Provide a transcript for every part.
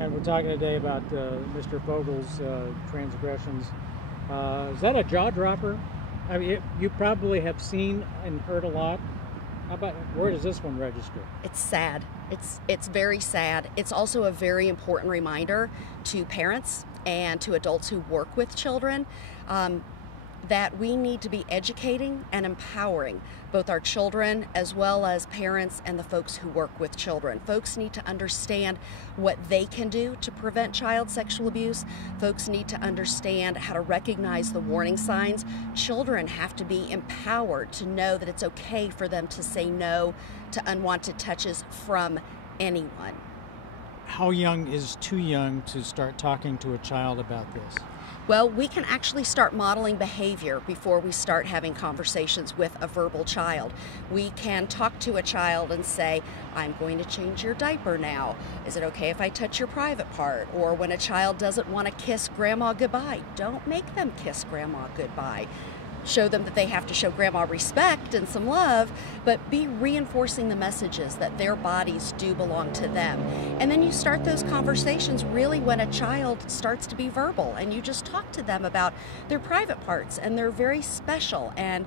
And we're talking today about Mr. Fogle's transgressions. Is that a jaw dropper? I mean, you probably have seen and heard a lot. How about, where does this one register? It's sad. It's very sad. It's also a very important reminder to parents and to adults who work with children that we need to be educating and empowering both our children as well as parents and the folks who work with children. Folks need to understand what they can do to prevent child sexual abuse. Folks need to understand how to recognize the warning signs. Children have to be empowered to know that it's okay for them to say no to unwanted touches from anyone. How young is too young to start talking to a child about this? Well, we can actually start modeling behavior before we start having conversations with a verbal child. We can talk to a child and say, I'm going to change your diaper now. Is it okay if I touch your private part? Or when a child doesn't want to kiss grandma goodbye, don't make them kiss grandma goodbye. Show them that they have to show grandma respect and some love, but be reinforcing the messages that their bodies do belong to them. And then you start those conversations really when a child starts to be verbal, and you just talk to them about their private parts, and they're very special, and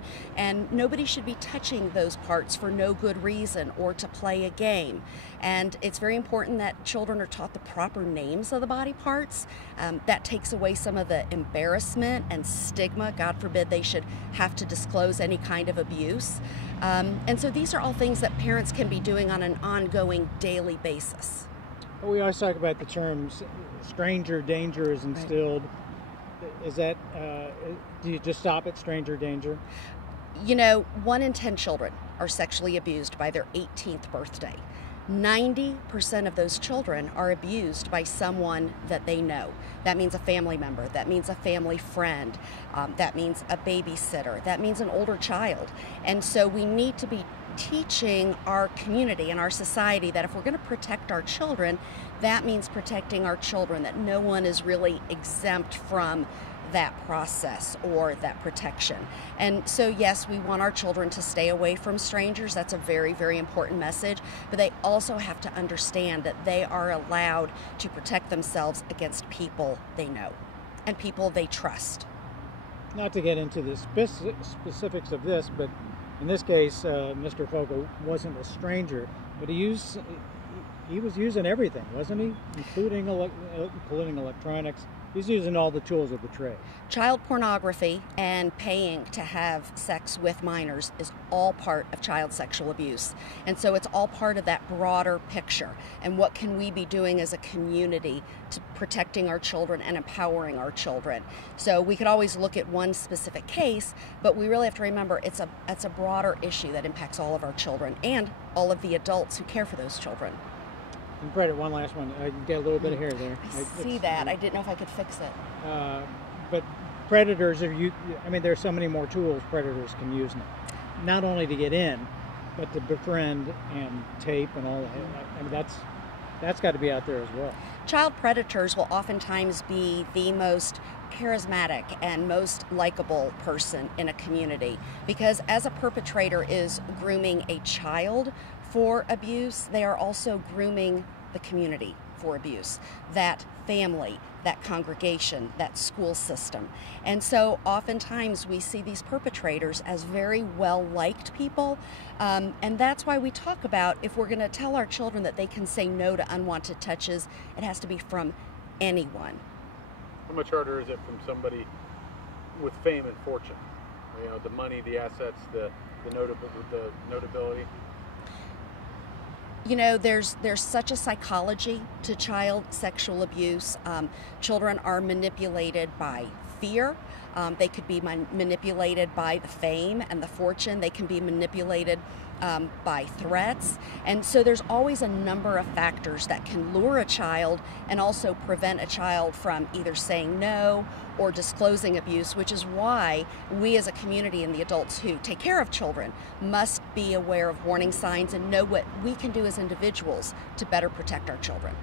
nobody should be touching those parts for no good reason or to play a game. And it's very important that children are taught the proper names of the body parts. That takes away some of the embarrassment and stigma. God forbid they should have to disclose any kind of abuse. And so these are all things that parents can be doing on an ongoing daily basis. We always talk about the terms stranger danger is instilled. Right. Is that, do you just stop at stranger danger? You know, 1 in 10 children are sexually abused by their 18th birthday. 90% of those children are abused by someone that they know. That means a family member, that means a family friend, that means a babysitter, that means an older child. And so we need to be teaching our community and our society that if we're going to protect our children, that means protecting our children, that no one is really exempt from that process or that protection. And so yes, we want our children to stay away from strangers. That's a very, very important message, but they also have to understand that they are allowed to protect themselves against people they know and people they trust. Not to get into the specifics of this, but in this case, Mr. Fogle wasn't a stranger, but he was using everything, wasn't he? Including electronics. He's using all the tools of the trade. Child pornography and paying to have sex with minors is all part of child sexual abuse. And so it's all part of that broader picture. And what can we be doing as a community to protecting our children and empowering our children? So we could always look at one specific case, but we really have to remember it's a broader issue that impacts all of our children and all of the adults who care for those children. And credit, one last one. I get a little bit of hair there. I see that. I didn't know if I could fix it. But predators I mean, there's so many more tools predators can use now. Not only to get in, but to befriend and tape and all that. I mean, that's got to be out there as well. Child predators will oftentimes be the most charismatic and most likable person in a community, because as a perpetrator is grooming a child for abuse, they are also grooming the community for abuse, that family, that congregation, that school system. And so oftentimes we see these perpetrators as very well-liked people, and that's why we talk about if we're going to tell our children that they can say no to unwanted touches, it has to be from anyone. How much harder is it from somebody with fame and fortune? You know, the money, the assets, the notability. You know, there's such a psychology to child sexual abuse. Children are manipulated by fear. They could be manipulated by the fame and the fortune. They can be manipulated by threats. And so there's always a number of factors that can lure a child and also prevent a child from either saying no or disclosing abuse, which is why we as a community and the adults who take care of children must be aware of warning signs and know what we can do as individuals to better protect our children.